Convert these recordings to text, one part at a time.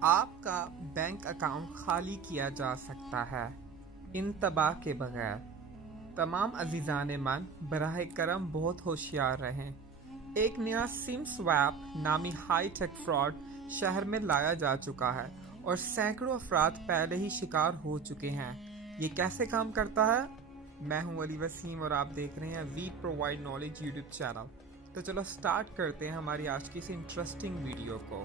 آپ کا bank account خالی کیا جا سکتا ہے انتباہ کے بغیر۔ تمام عزیزان من براہ کرم بہت ہوشیار رہیں۔ ایک نیا سم سویپ نامی ہائی ٹیک فراڈ شہر میں لایا جا چکا ہے اور سینکڑوں افراد پہلے ہی شکار ہو چکے ہیں۔ یہ کیسے کام کرتا ہے؟ میں ہوں علی وسیم اور آپ دیکھ رہے ہیں we provide knowledge YouTube channel. تو چلو سٹارٹ کرتے ہیں ہماری آج کی اس انٹرسٹنگ ویڈیو کو۔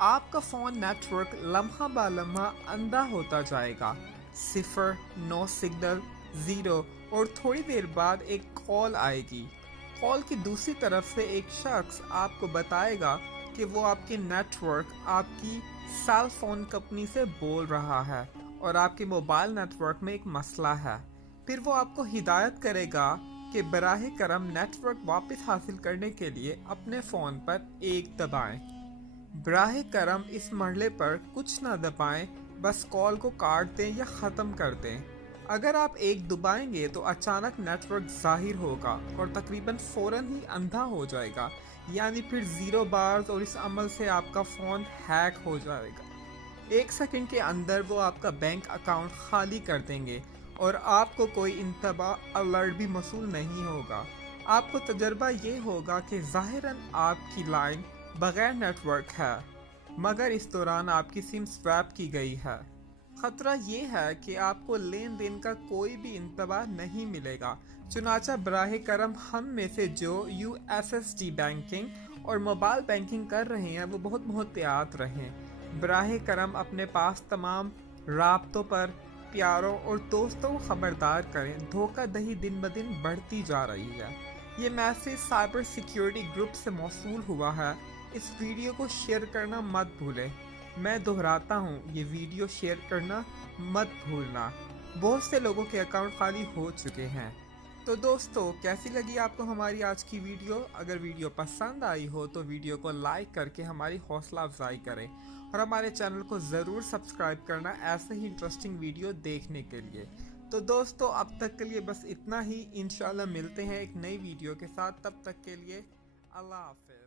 آپ کا فون نیٹ ورک لمحہ با لمحہ اندھا ہوتا جائے گا۔ 0، نو سگنل، 0 اور تھوڑی دیر بعد ایک کال آئے گی۔ کال کی دوسری طرف سے ایک شخص آپ کو بتائے گا کہ وہ آپ کے نیٹ ورک آپ کی سیل فون کمپنی سے بول رہا ہے اور آپ کے موبائل نیٹ ورک میں ایک مسئلہ ہے۔ پھر وہ آپ کو ہدایت کرے گا کہ براہ کرم نیٹ ورک واپس حاصل کرنے کے لیے اپنے فون پر 1 دبائیں۔ براہ کرم اس مرحلے پر کچھ نہ دبائیں، بس کال کو کاٹ دیں یا ختم کر دیں۔ اگر آپ 1 دبائیں گے تو اچانک نیٹ ورک ظاہر ہوگا اور تقریباً فوراً ہی اندھا ہو جائے گا، یعنی پھر 0 بارز، اور اس عمل سے آپ کا فون ہیک ہو جائے گا۔ 1 سیکنڈ کے اندر وہ آپ کا بینک اکاؤنٹ خالی کر دیں گے اور آپ کو کوئی انتباہ الرٹ بھی موصول نہیں ہوگا۔ آپ کو تجربہ یہ ہوگا کہ ظاہراً آپ کی لائن بغیر نیٹ ورک ہے، مگر اس دوران آپ کی سم سویپ کی گئی ہے۔ خطرہ یہ ہے کہ آپ کو لین دین کا کوئی بھی انتباہ نہیں ملے گا۔ چنانچہ براہ کرم ہم میں سے جو USSD بینکنگ اور موبائل بینکنگ کر رہے ہیں وہ بہت محتاط رہیں۔ براہ کرم اپنے پاس تمام رابطوں پر پیاروں اور دوستوں کو خبردار کریں، دھوکہ دہی دن بدن بڑھتی جا رہی ہے۔ یہ میسیج سائبر سیکیورٹی گروپ سے موصول ہوا ہے۔ اس ویڈیو کو شیئر کرنا مت بھولیں۔ میں دہراتا ہوں، یہ ویڈیو شیئر کرنا مت بھولنا۔ بہت سے لوگوں کے اکاؤنٹ خالی ہو چکے ہیں۔ تو دوستو، کیسی لگی آپ کو ہماری آج کی ویڈیو؟ اگر ویڈیو پسند آئی ہو تو ویڈیو کو لائک کر کے ہماری حوصلہ افزائی کریں اور ہمارے چینل کو ضرور سبسکرائب کرنا ایسے ہی انٹرسٹنگ ویڈیو دیکھنے کے لیے۔ تو دوستو، اب تک کے لیے بس اتنا ہی۔ انشاءاللہ ملتے ہیں ایک نئی ویڈیو کے ساتھ، تب تک کے لیے اللہ حافظ۔